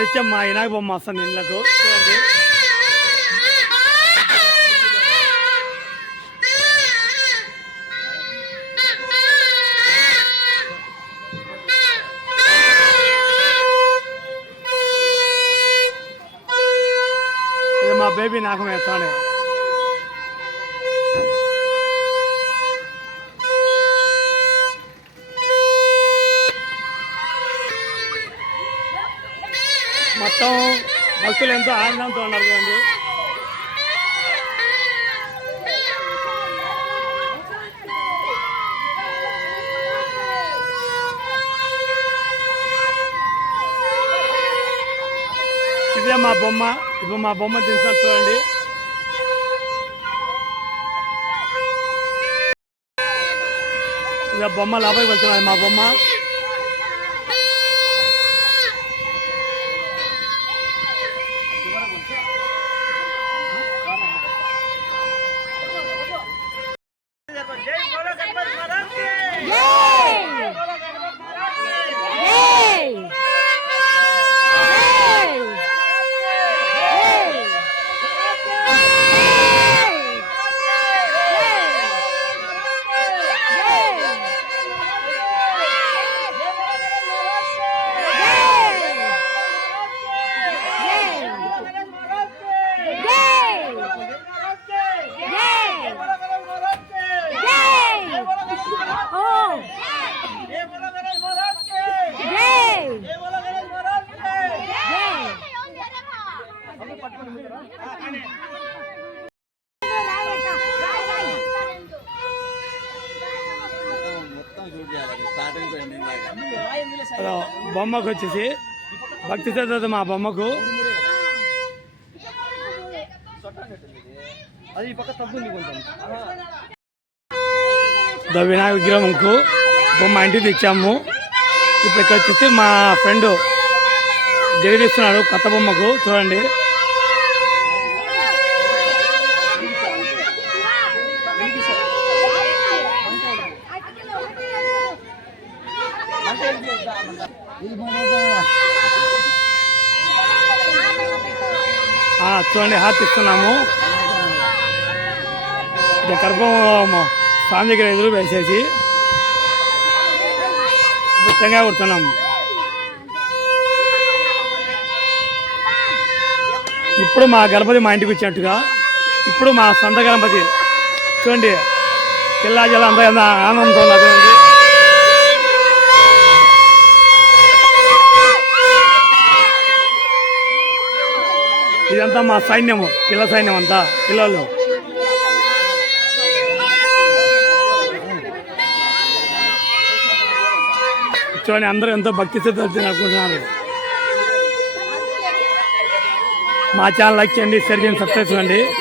తెచ్చాం మా వినాయక బొమ్మ వస్తాను ఇళ్ళకు చూడండి. ఇది మా బేబీ నాకు వేస్తాను మొత్తం భక్తులు ఎంతో ఆనందంతో ఉన్నారు చూడండి ఇదే మా బొమ్మ. ఇప్పుడు మా బొమ్మ తీసాను చూడండి. ఇదే బొమ్మ లోపలికి వెళ్తున్నది మా బొమ్మ. 别拍了别 బొమ్మకు వచ్చేసి భక్తి శ్రద్ధ మా బొమ్మకు. ద వినాయక విగ్రహంకు బొమ్మ ఇంటికి తెచ్చాము. ఇప్పుడు ఇక్కడ వచ్చేసి మా ఫ్రెండ్ జగదీస్తున్నాడు కొత్త బొమ్మకు చూడండి. చూడండి హాత్ ఇస్తున్నాము. ఇక గర్భం స్వామి దగ్గర ఎదురు వేసేసి ఇప్పుడు తెంగా ఇప్పుడు మా గణపతి మా ఇంటికి వచ్చినట్టుగా ఇప్పుడు మా సొంత గణపతి. చూడండి పిల్లా జల అంతా ఆనందంతో ఉన్నారు. ఇదంతా మా సైన్యము పిల్ల సైన్యం అంతా పిల్లలు. చూడండి అందరూ ఎంతో భక్తి శ్రద్ధ అనుకుంటున్నారు మా ఛానల్ లైక్ చేయండి షేర్ చేయండి సబ్స్క్రైబ్ చేయండి.